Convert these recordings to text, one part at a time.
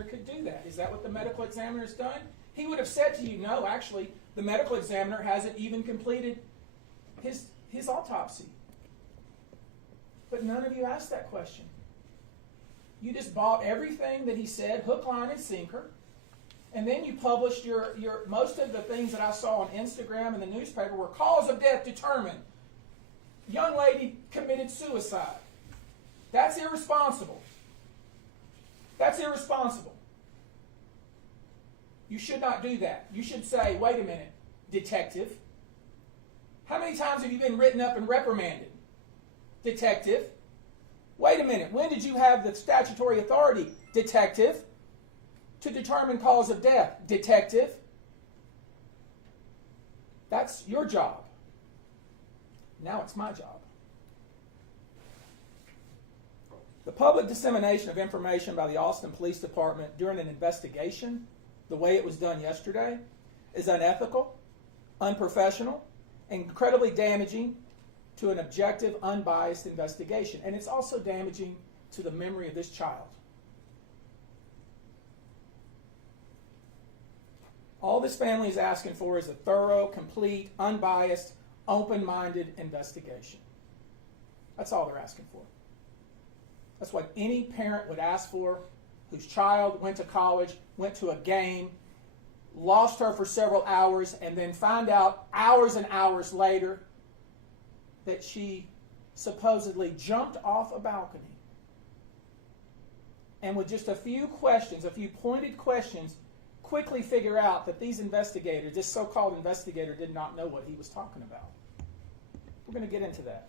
examiner could do that. Is that what the medical examiner has done? He would have said to you, no, actually, the medical examiner hasn't even completed his autopsy. But none of you asked that question. You just bought everything that he said, hook, line, and sinker. And then you published your most of the things that I saw on Instagram and the newspaper were cause of death determined. Young lady committed suicide. That's irresponsible. That's irresponsible. You should not do that. You should say, wait a minute, detective. How many times have you been written up and reprimanded? Detective. Wait a minute, when did you have the statutory authority? Detective. To determine cause of death? Detective. That's your job. Now it's my job. The public dissemination of information by the Austin Police Department during an investigation, the way it was done yesterday, is unethical, unprofessional, and incredibly damaging to an objective, unbiased investigation. And it's also damaging to the memory of this child. All this family is asking for is a thorough, complete, unbiased, open-minded investigation. That's all they're asking for. That's what any parent would ask for whose child went to college, went to a game, lost her for several hours, and then find out hours and hours later that she supposedly jumped off a balcony. And with just a few questions, a few pointed questions, quickly figure out that these investigators, this so-called investigator, did not know what he was talking about. We're going to get into that.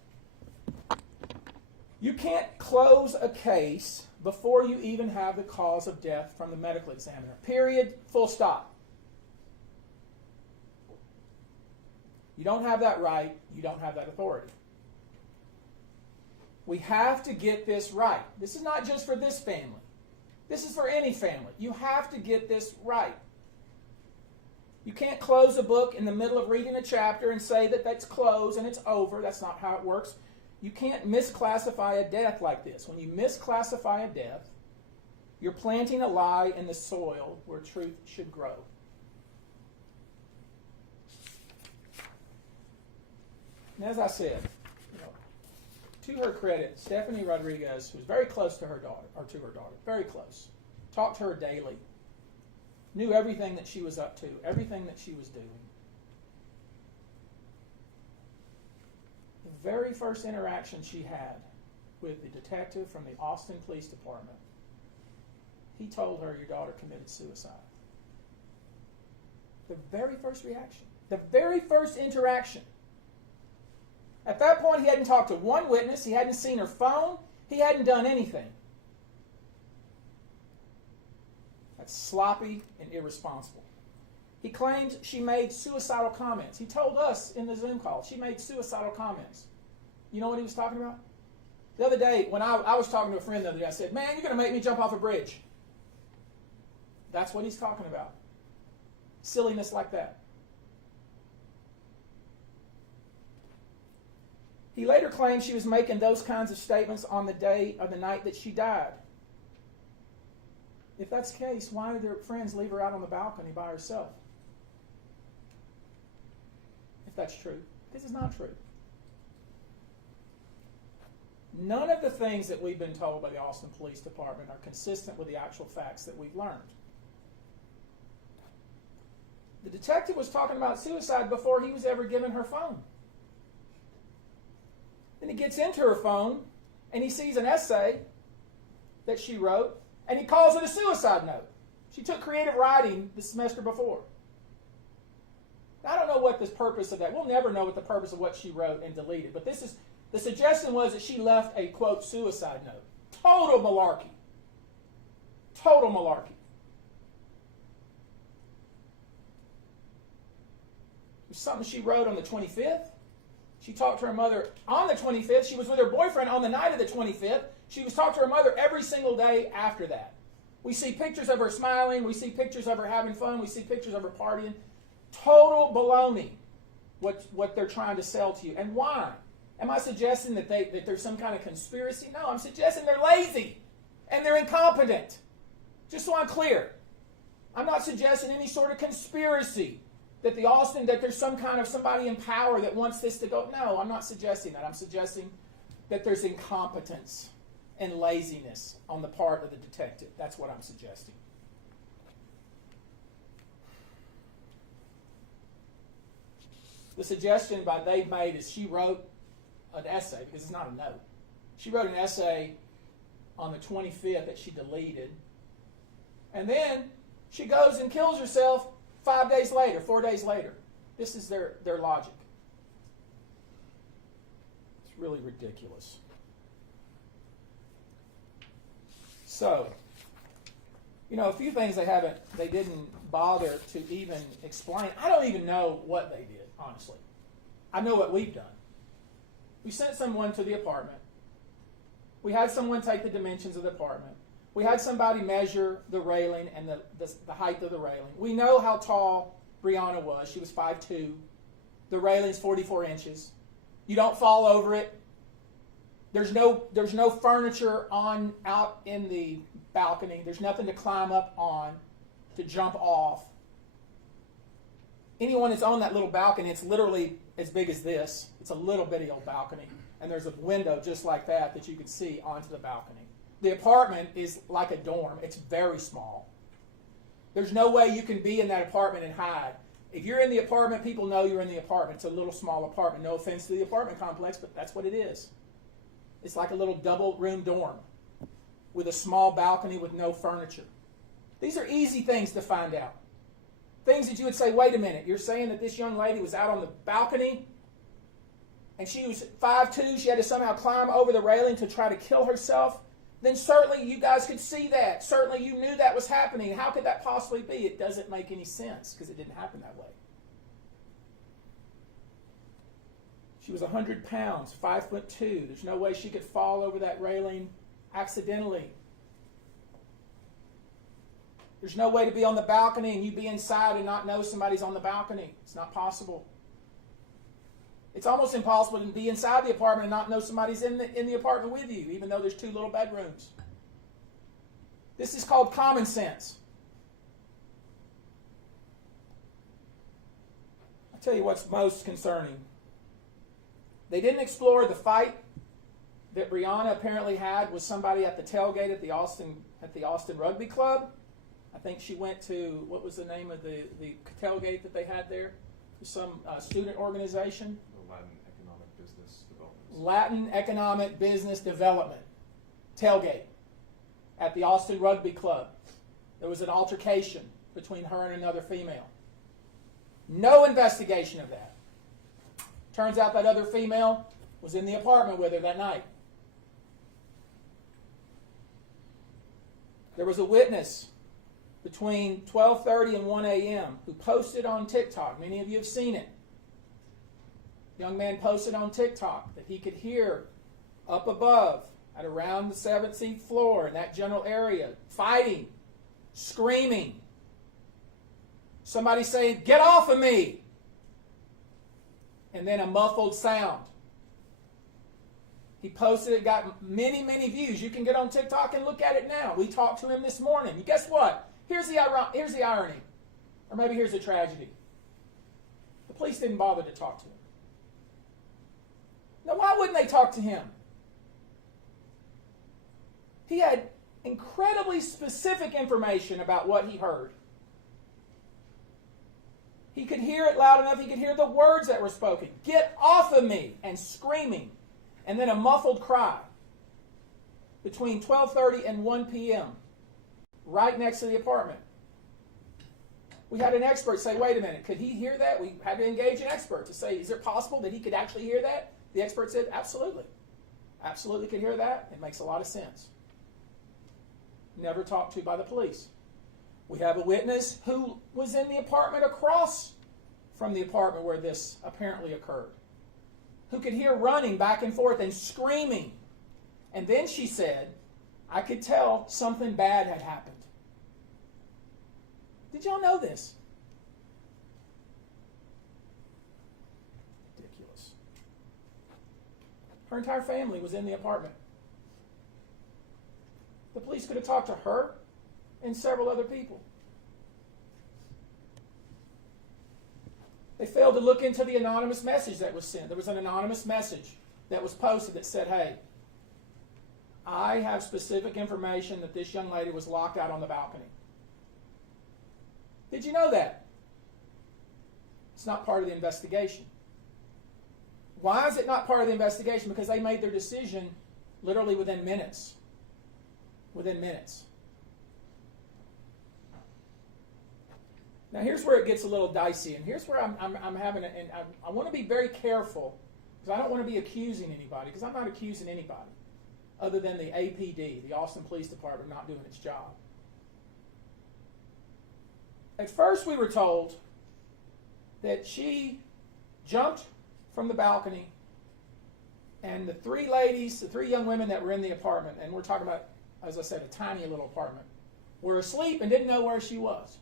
You can't close a case before you even have the cause of death from the medical examiner. Period. Full stop. You don't have that right. You don't have that authority. We have to get this right. This is not just for this family. This is for any family. You have to get this right. You can't close a book in the middle of reading a chapter and say that that's closed and it's over. That's not how it works. You can't misclassify a death like this. When you misclassify a death, you're planting a lie in the soil where truth should grow. And as I said, to her credit, Stephanie Rodriguez was very close to her daughter, very close. Talked to her daily. Knew everything that she was up to, everything that she was doing. The very first interaction she had with the detective from the Austin Police Department, he told her, your daughter committed suicide. The very first reaction, the very first interaction. At that point, he hadn't talked to one witness. He hadn't seen her phone. He hadn't done anything. That's sloppy and irresponsible. He claimed she made suicidal comments. He told us in the Zoom call she made suicidal comments. You know what he was talking about? The other day, when I was talking to a friend the other day, I said, man, you're going to make me jump off a bridge. That's what he's talking about. Silliness like that. He later claimed she was making those kinds of statements on the day or the night that she died. If that's the case, why did her friends leave her out on the balcony by herself? If that's true. This is not true. None of the things that we've been told by the Austin Police Department are consistent with the actual facts that we've learned. The detective was talking about suicide before he was ever given her phone. Then he gets into her phone and he sees an essay that she wrote and he calls it a suicide note. She took creative writing the semester before. Now, I don't know what the purpose of that. We'll never know what the purpose of what she wrote and deleted. But this is the suggestion was that she left a, quote, suicide note. Total malarkey. Total malarkey. It was something she wrote on the 25th. She talked to her mother on the 25th. She was with her boyfriend on the night of the 25th. She was talking to her mother every single day after that. We see pictures of her smiling. We see pictures of her having fun. We see pictures of her partying. Total baloney, what they're trying to sell to you. And why? Am I suggesting that there's some kind of conspiracy? No, I'm suggesting they're lazy and they're incompetent. Just so I'm clear, I'm not suggesting any sort of conspiracy that there's some kind of somebody in power that wants this to go. No, I'm not suggesting that. I'm suggesting that there's incompetence and laziness on the part of the detective. That's what I'm suggesting. The suggestion they've made is she wrote an essay, because it's not a note. She wrote an essay on the 25th that she deleted. And then she goes and kills herself 4 days later. This is their logic. It's really ridiculous. So, a few things they didn't bother to even explain. I don't even know what they did, honestly. I know what we've done. We sent someone to the apartment. We had someone take the dimensions of the apartment. We had somebody measure the railing and the height of the railing. We know how tall Brianna was. She was 5'2". The railing's 44 inches. You don't fall over it. There's no furniture out in the balcony. There's nothing to climb up on, to jump off. Anyone that's on that little balcony, it's literally as big as this. It's a little bitty old balcony. And there's a window just like that you can see onto the balcony. The apartment is like a dorm. It's very small. There's no way you can be in that apartment and hide. If you're in the apartment, people know you're in the apartment. It's a little small apartment. No offense to the apartment complex, but that's what it is. It's like a little double-room dorm with a small balcony with no furniture. These are easy things to find out. Things that you would say, wait a minute, you're saying that this young lady was out on the balcony and she was 5'2", she had to somehow climb over the railing to try to kill herself? Then certainly you guys could see that. Certainly you knew that was happening. How could that possibly be? It doesn't make any sense because it didn't happen that way. She was 100 pounds, 5'2". There's no way she could fall over that railing accidentally. There's no way to be on the balcony and you be inside and not know somebody's on the balcony. It's not possible. It's almost impossible to be inside the apartment and not know somebody's in the apartment with you, even though there's 2 little bedrooms. This is called common sense. I'll tell you what's most concerning. They didn't explore the fight that Brianna apparently had with somebody at the tailgate at the Austin Rugby Club. I think she went to, what was the name of the tailgate that they had there? Some student organization. Latin Economic Business Development tailgate at the Austin Rugby Club. There was an altercation between her and another female. No investigation of that. Turns out that other female was in the apartment with her that night. There was a witness between 12:30 and 1 a.m. who posted on TikTok. Many of you have seen it. Young man posted on TikTok that he could hear up above at around the 17th floor in that general area fighting, screaming. Somebody saying, "Get off of me!" And then a muffled sound. He posted it, got many, many views. You can get on TikTok and look at it now. We talked to him this morning. And guess what? Here's the irony. Or maybe here's the tragedy. The police didn't bother to talk to him. Now, why wouldn't they talk to him? He had incredibly specific information about what he heard. He could hear it loud enough. He could hear the words that were spoken. "Get off of me!" and screaming. And then a muffled cry between 12:30 and 1 p.m. right next to the apartment. We had an expert say, wait a minute, could he hear that? We had to engage an expert to say, is it possible that he could actually hear that? The expert said, absolutely. Absolutely could hear that. It makes a lot of sense. Never talked to by the police. We have a witness who was in the apartment across from the apartment where this apparently occurred, who could hear running back and forth and screaming. And then she said, I could tell something bad had happened. Did y'all know this? Ridiculous. Her entire family was in the apartment. The police could have talked to her. and several other people. They failed to look into the anonymous message that was sent. There was an anonymous message that was posted that said, hey, I have specific information that this young lady was locked out on the balcony. Did you know that? It's not part of the investigation. Why is it not part of the investigation? Because they made their decision literally within minutes. Within minutes. Now here's where it gets a little dicey, and here's where I'm having and I want to be very careful, because I don't want to be accusing anybody, because I'm not accusing anybody other than the APD, the Austin Police Department, not doing its job. At first we were told that she jumped from the balcony, and the three young women that were in the apartment, and we're talking about, as I said, a tiny little apartment, were asleep and didn't know where she was.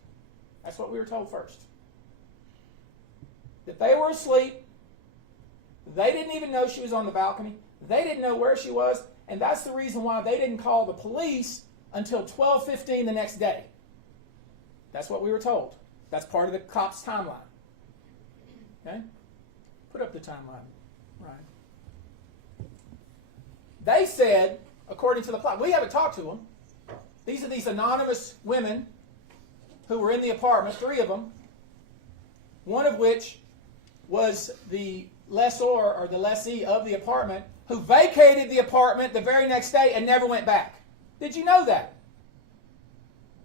That's what we were told first. That they were asleep. They didn't even know she was on the balcony. They didn't know where she was, and that's the reason why they didn't call the police until 12:15 the next day. That's what we were told. That's part of the cop's timeline. Okay? Put up the timeline. Right. They said, according to the plot, we haven't talked to them. These are these anonymous women who were in the apartment, three of them, one of which was the lessor or the lessee of the apartment, who vacated the apartment the very next day and never went back. Did you know that?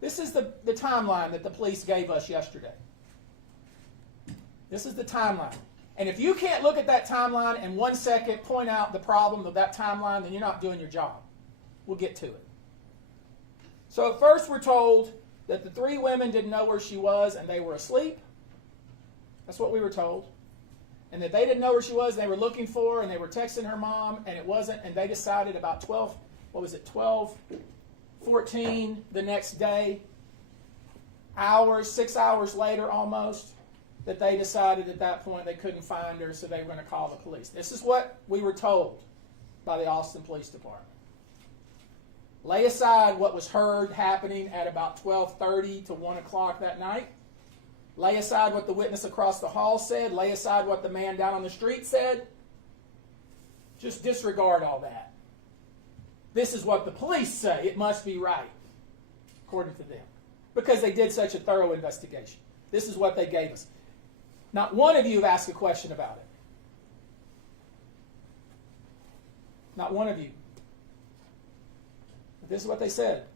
This is the timeline that the police gave us yesterday. This is the timeline. And if you can't look at that timeline in 1 second, point out the problem of that timeline, then you're not doing your job. We'll get to it. So at first we're told that the three women didn't know where she was and they were asleep. That's what we were told. And that they didn't know where she was, and they were looking for her, and they were texting her mom, and it wasn't, and they decided about 12:14 the next day, 6 hours later almost, that they decided at that point they couldn't find her, so they were going to call the police. This is what we were told by the Austin Police Department. Lay aside what was heard happening at about 12:30 to 1 o'clock that night. Lay aside what the witness across the hall said. Lay aside what the man down on the street said. Just disregard all that. This is what the police say. It must be right, according to them, because they did such a thorough investigation. This is what they gave us. Not one of you have asked a question about it. Not one of you. But this is what they said.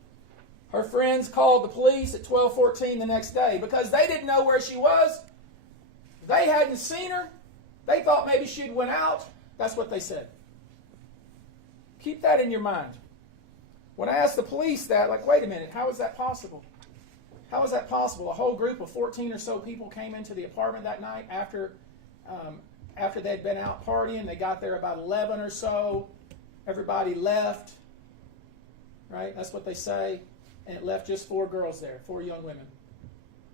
Her friends called the police at 12:14 the next day because they didn't know where she was. They hadn't seen her. They thought maybe she'd went out. That's what they said. Keep that in your mind. When I asked the police that, like, wait a minute, how is that possible? How is that possible? A whole group of 14 or so people came into the apartment that night after they'd been out partying. They got there about 11 or so. Everybody left. Right? That's what they say. And it left just 4 girls there, 4 young women.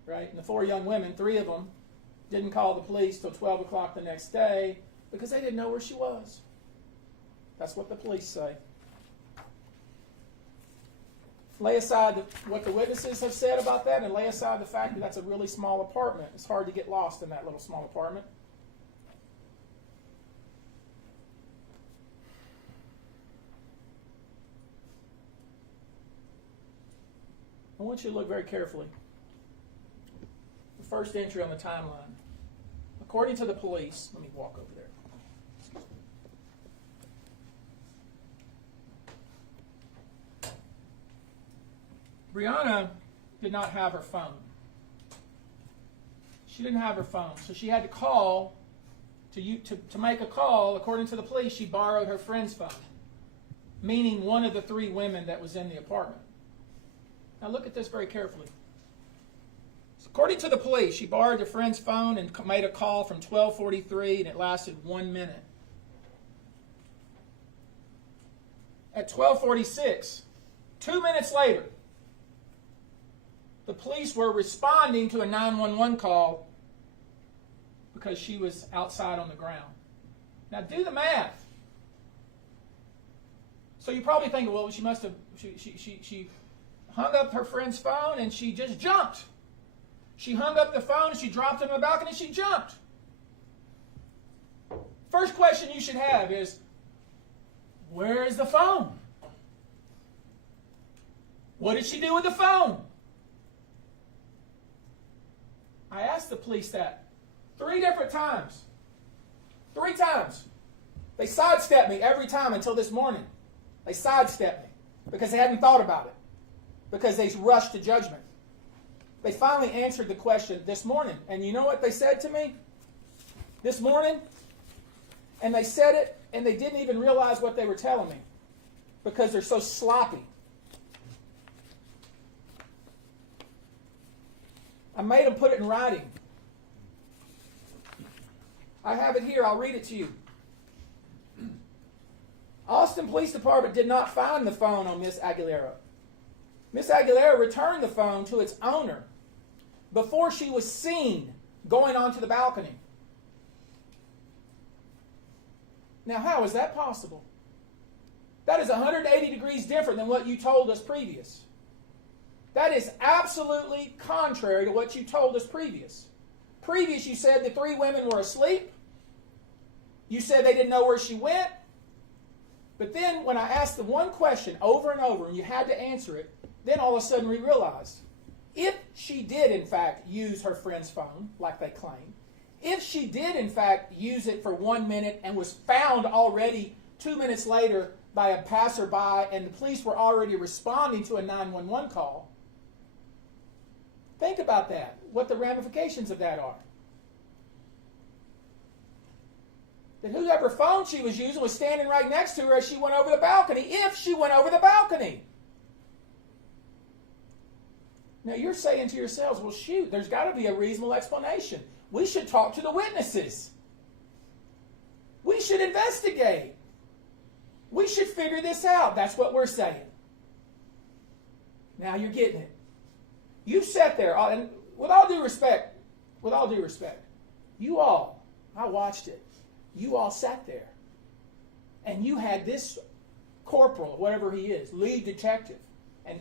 Right? And the 4 young women, 3 of them didn't call the police till 12 o'clock the next day because they didn't know where she was. That's what the police say. Lay aside what the witnesses have said about that, and lay aside the fact that that's a really small apartment. It's hard to get lost in that little small apartment. I want you to look very carefully. The first entry on the timeline. According to the police, let me walk over there. Brianna did not have her phone. She didn't have her phone, so she had to call. To make a call, according to the police, she borrowed her friend's phone, meaning one of the 3 women that was in the apartment. Now look at this very carefully. So according to the police, she borrowed her friend's phone and made a call from 12:43, and it lasted 1 minute. At 12:46, 2 minutes later, the police were responding to a 911 call because she was outside on the ground. Now do the math. So you're probably thinking, well, she must have, hung up her friend's phone and she just jumped. She hung up the phone and she dropped it on the balcony and she jumped. First question you should have is, where is the phone? What did she do with the phone? I asked the police that 3 different times. 3 times. They sidestepped me every time until this morning. They sidestepped me because they hadn't thought about it, because they rushed to judgment. They finally answered the question this morning. And you know what they said to me this morning? And they said it, and they didn't even realize what they were telling me because they're so sloppy. I made them put it in writing. I have it here. I'll read it to you. Austin Police Department did not find the phone on Miss Aguilera. Miss Aguilera returned the phone to its owner before she was seen going onto the balcony. Now, how is that possible? That is 180 degrees different than what you told us previous. That is absolutely contrary to what you told us previous. Previous, you said the 3 women were asleep. You said they didn't know where she went. But then when I asked the one question over and over, and you had to answer it, then all of a sudden we realized, if she did in fact use her friend's phone, like they claim, if she did in fact use it for 1 minute and was found already 2 minutes later by a passerby and the police were already responding to a 911 call, think about that, what the ramifications of that are. That whoever phone she was using was standing right next to her as she went over the balcony, if she went over the balcony. Now you're saying to yourselves, well shoot, there's got to be a reasonable explanation. We should talk to the witnesses. We should investigate. We should figure this out. That's what we're saying. Now you're getting it. You sat there, and with all due respect, you all, I watched it, you all sat there, and you had this corporal, whatever he is, lead detective, and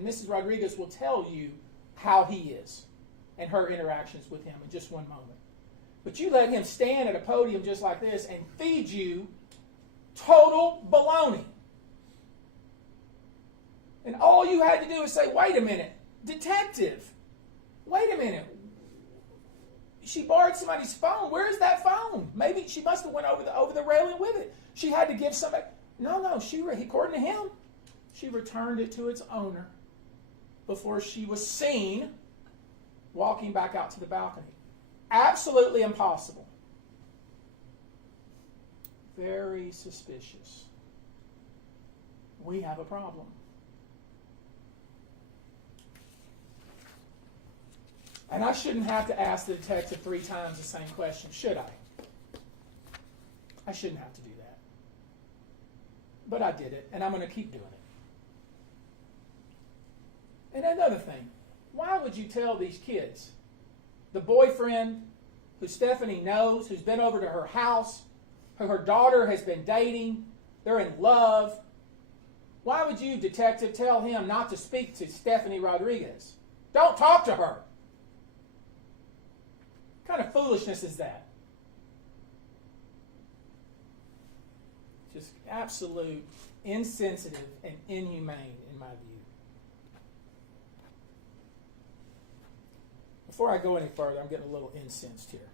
Mrs. Rodriguez will tell you how he is and her interactions with him in just one moment. But you let him stand at a podium just like this and feed you total baloney. And all you had to do is say, wait a minute, detective, wait a minute. She borrowed somebody's phone. Where is that phone? Maybe she must have went over the railing with it. She had to give somebody. No, according to him, she returned it to its owner before she was seen walking back out to the balcony. Absolutely impossible. Very suspicious. We have a problem. And I shouldn't have to ask the detective 3 times the same question, should I? I shouldn't have to do that. But I did it, and I'm going to keep doing it. And another thing, why would you tell these kids, the boyfriend who Stephanie knows, who's been over to her house, who her daughter has been dating, they're in love, why would you, detective, tell him not to speak to Stephanie Rodriguez? Don't talk to her. What kind of foolishness is that? Just absolute insensitive and inhumane in my view. Before I go any further, I'm getting a little incensed here.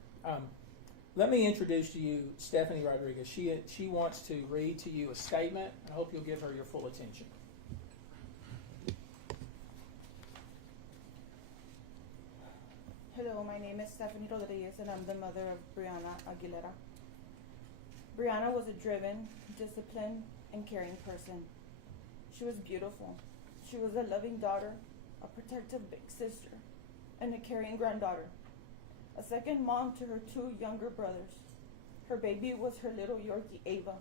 Let me introduce to you Stephanie Rodriguez. She wants to read to you a statement. I hope you'll give her your full attention. Hello, my name is Stephanie Rodriguez, and I'm the mother of Brianna Aguilera. Brianna was a driven, disciplined, and caring person. She was beautiful. She was a loving daughter, a protective big sister, and a caring granddaughter. A second mom to her 2 younger brothers. Her baby was her little Yorkie, Ava.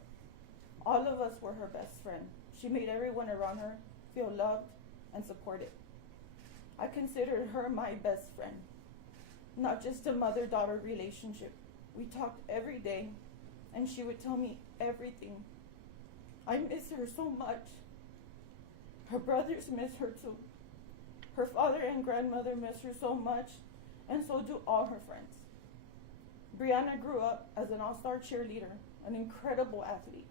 All of us were her best friend. She made everyone around her feel loved and supported. I considered her my best friend, not just a mother-daughter relationship. We talked every day, and she would tell me everything. I miss her so much. Her brothers miss her too. Her father and grandmother miss her so much, and so do all her friends. Brianna grew up as an all-star cheerleader, an incredible athlete.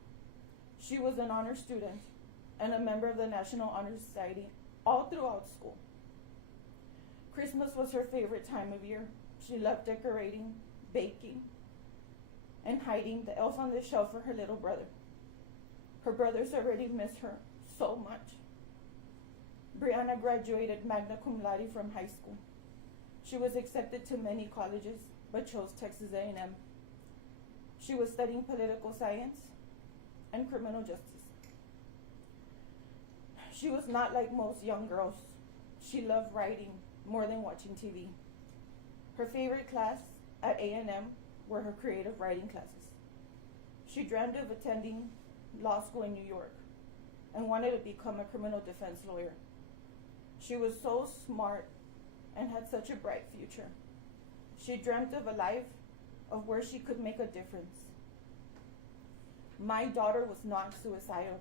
She was an honor student and a member of the National Honor Society all throughout school. Christmas was her favorite time of year. She loved decorating, baking, and hiding the elf on the shelf for her little brother. Her brothers already miss her so much. Brianna graduated magna cum laude from high school. She was accepted to many colleges, but chose Texas A&M. She was studying political science and criminal justice. She was not like most young girls. She loved writing more than watching TV. Her favorite class at A&M were her creative writing classes. She dreamed of attending law school in New York and wanted to become a criminal defense lawyer. She was so smart and had such a bright future. She dreamt of a life of where she could make a difference. My daughter was not suicidal.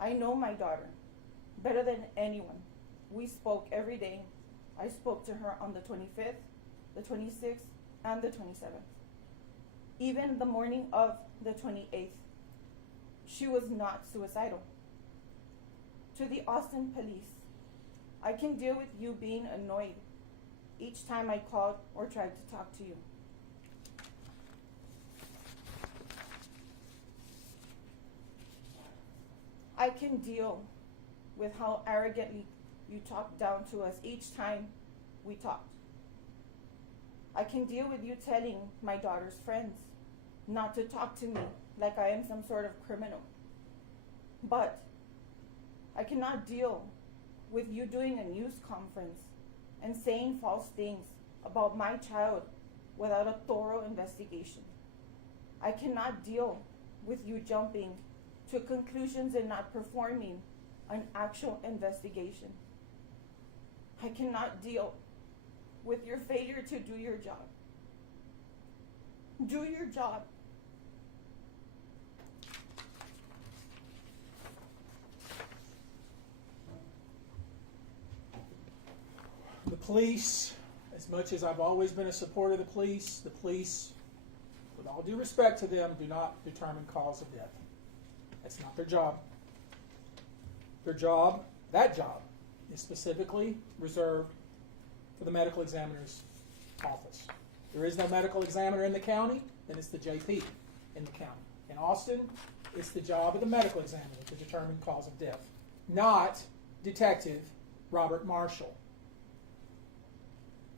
I know my daughter better than anyone. We spoke every day. I spoke to her on the 25th, the 26th, and the 27th. Even the morning of the 28th, she was not suicidal. To the Austin police, I can deal with you being annoyed each time I called or tried to talk to you. I can deal with how arrogantly you talked down to us each time we talked. I can deal with you telling my daughter's friends not to talk to me like I am some sort of criminal. But I cannot deal with you doing a news conference and saying false things about my child without a thorough investigation. I cannot deal with you jumping to conclusions and not performing an actual investigation. I cannot deal with your failure to do your job. Do your job. The police, as much as I've always been a supporter of the police, with all due respect to them, do not determine cause of death. That's not their job. Their job, that job, is specifically reserved for the medical examiner's office. There is no medical examiner in the county, then it's the JP in the county. In Austin, it's the job of the medical examiner to determine cause of death, not Detective Robert Marshall.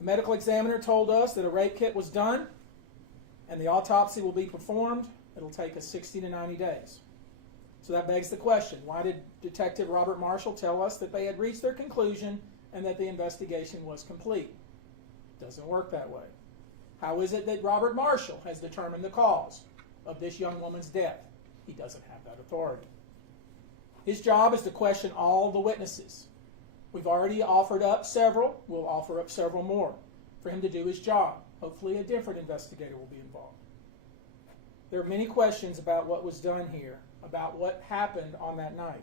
The medical examiner told us that a rape kit was done and the autopsy will be performed. It'll take us 60 to 90 days. So that begs the question, why did Detective Robert Marshall tell us that they had reached their conclusion and that the investigation was complete? It doesn't work that way. How is it that Robert Marshall has determined the cause of this young woman's death? He doesn't have that authority. His job is to question all the witnesses. We've already offered up several. We'll offer up several more for him to do his job. Hopefully a different investigator will be involved. There are many questions about what was done here, about what happened on that night.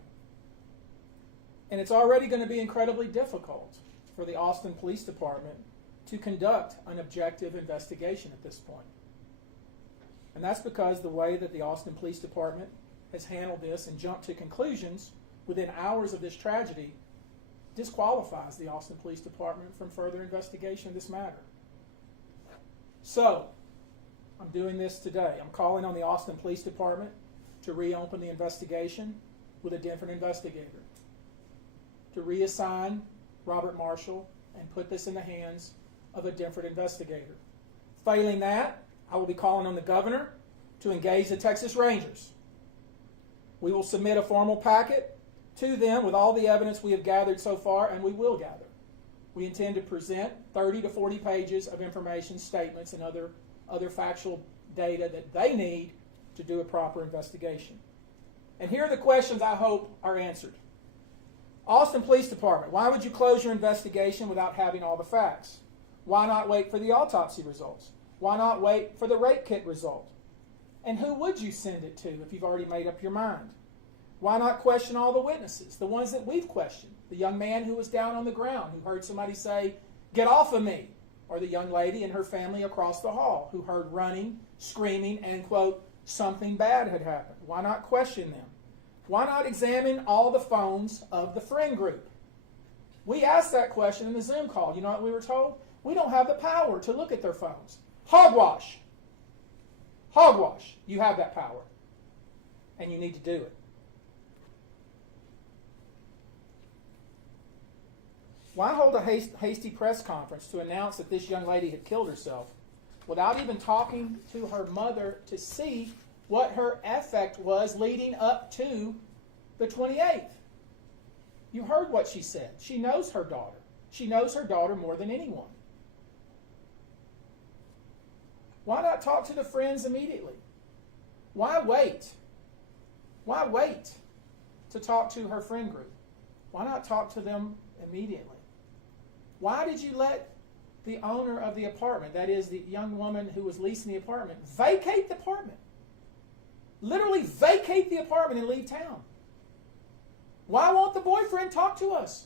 And it's already going to be incredibly difficult for the Austin Police Department to conduct an objective investigation at this point. And that's because the way that the Austin Police Department has handled this and jumped to conclusions within hours of this tragedy disqualifies the Austin Police Department from further investigation of this matter. So, I'm doing this today. I'm calling on the Austin Police Department to reopen the investigation with a different investigator, to reassign Robert Marshall and put this in the hands of a different investigator. Failing that, I will be calling on the governor to engage the Texas Rangers. We will submit a formal packet to them with all the evidence we have gathered so far, and we will gather. We intend to present 30 to 40 pages of information, statements, and other factual data that they need to do a proper investigation. And here are the questions I hope are answered. Austin Police Department, why would you close your investigation without having all the facts? Why not wait for the autopsy results? Why not wait for the rape kit result? And who would you send it to if you've already made up your mind? Why not question all the witnesses, the ones that we've questioned? The young man who was down on the ground, who heard somebody say, "Get off of me," or the young lady and her family across the hall, who heard running, screaming, and, quote, something bad had happened. Why not question them? Why not examine all the phones of the friend group? We asked that question in the Zoom call. You know what we were told? We don't have the power to look at their phones. Hogwash. Hogwash. You have that power. And you need to do it. Why hold a hasty press conference to announce that this young lady had killed herself without even talking to her mother to see what her affect was leading up to the 28th? You heard what she said. She knows her daughter. She knows her daughter more than anyone. Why not talk to the friends immediately? Why wait? Why wait to talk to her friend group? Why not talk to them immediately? Why did you let the owner of the apartment, that is the young woman who was leasing the apartment, vacate the apartment? Literally vacate the apartment and leave town. Why won't the boyfriend talk to us?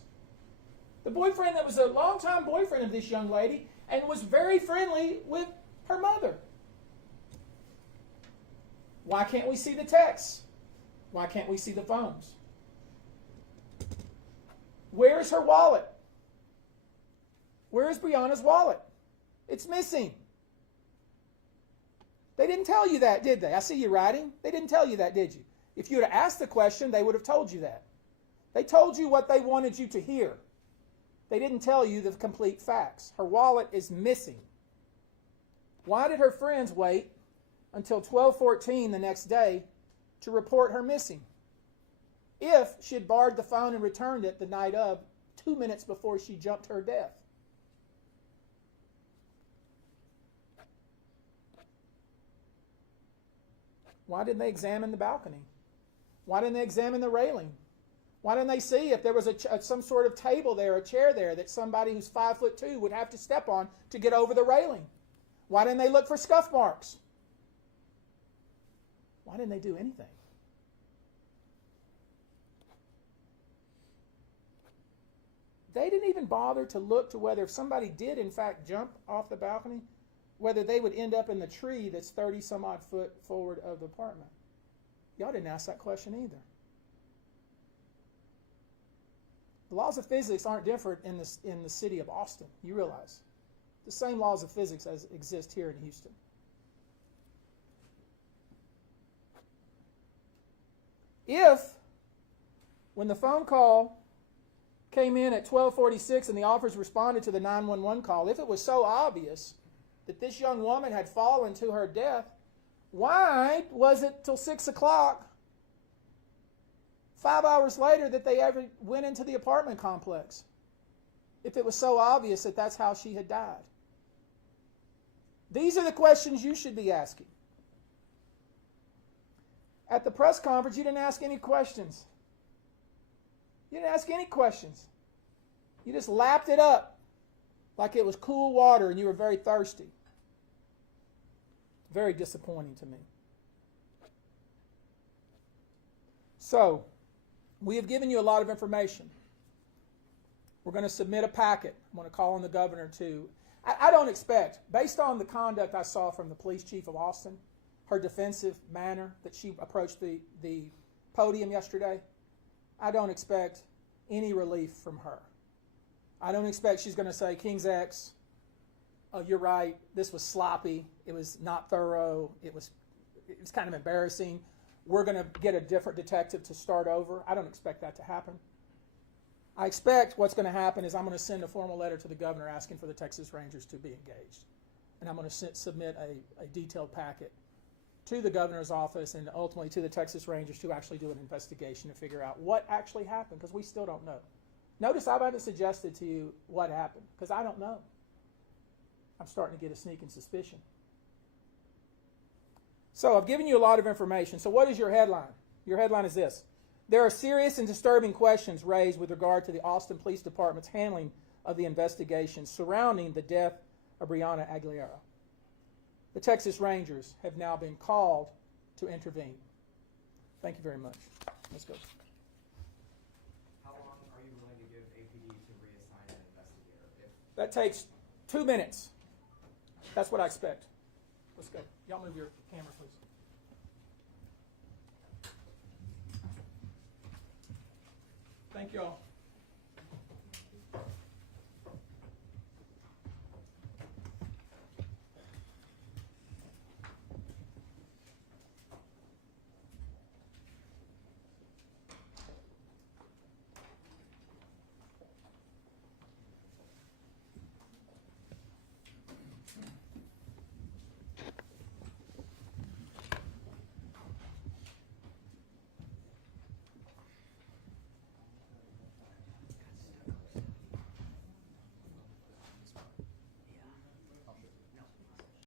The boyfriend that was a longtime boyfriend of this young lady and was very friendly with her mother. Why can't we see the texts? Why can't we see the phones? Where's her wallet? Where is Brianna's wallet? It's missing. They didn't tell you that, did they? I see you writing. They didn't tell you that, did you? If you would have asked the question, they would have told you that. They told you what they wanted you to hear. They didn't tell you the complete facts. Her wallet is missing. Why did her friends wait until 12:14 the next day to report her missing? If she had barred the phone and returned it the night of, 2 minutes before she jumped her death. Why didn't they examine the balcony? Why didn't they examine the railing? Why didn't they see if there was some sort of table there, a chair there that somebody who's 5'2" would have to step on to get over the railing? Why didn't they look for scuff marks? Why didn't they do anything? They didn't even bother to look to whether if somebody did in fact jump off the balcony, whether they would end up in the tree that's 30 some odd foot forward of the apartment. Y'all didn't ask that question either. The laws of physics aren't different in the city of Austin. You realize. The same laws of physics as exist here in Houston. If, when the phone call came in at 12:46 and the officers responded to the 911 call, if it was so obvious that this young woman had fallen to her death, why was it till 6 o'clock, 5 hours later, that they ever went into the apartment complex? If it was so obvious that that's how she had died. These are the questions you should be asking. At the press conference, you didn't ask any questions. You didn't ask any questions. You just lapped it up like it was cool water and you were very thirsty. Very disappointing to me. So, we have given you a lot of information. We're going to submit a packet. I'm going to call on the governor to... I don't expect, based on the conduct I saw from the police chief of Austin, her defensive manner that she approached the podium yesterday, I don't expect any relief from her. I don't expect she's going to say, King's X, oh, you're right, this was sloppy, it was not thorough, it was kind of embarrassing, we're going to get a different detective to start over. I don't expect that to happen. I expect what's going to happen is I'm going to send a formal letter to the governor asking for the Texas Rangers to be engaged. And I'm going to submit a detailed packet to the governor's office and ultimately to the Texas Rangers to actually do an investigation to figure out what actually happened, because we still don't know. Notice I haven't suggested to you what happened, because I don't know. I'm starting to get a sneaking suspicion. So I've given you a lot of information. So what is your headline? Your headline is this: there are serious and disturbing questions raised with regard to the Austin Police Department's handling of the investigation surrounding the death of Brianna Aguilera. The Texas Rangers have now been called to intervene. Thank you very much. Let's go. How long are you willing to give APD to reassign an investigator? That takes 2 minutes. That's what I expect. Let's go. Y'all move your camera, please. Thank y'all.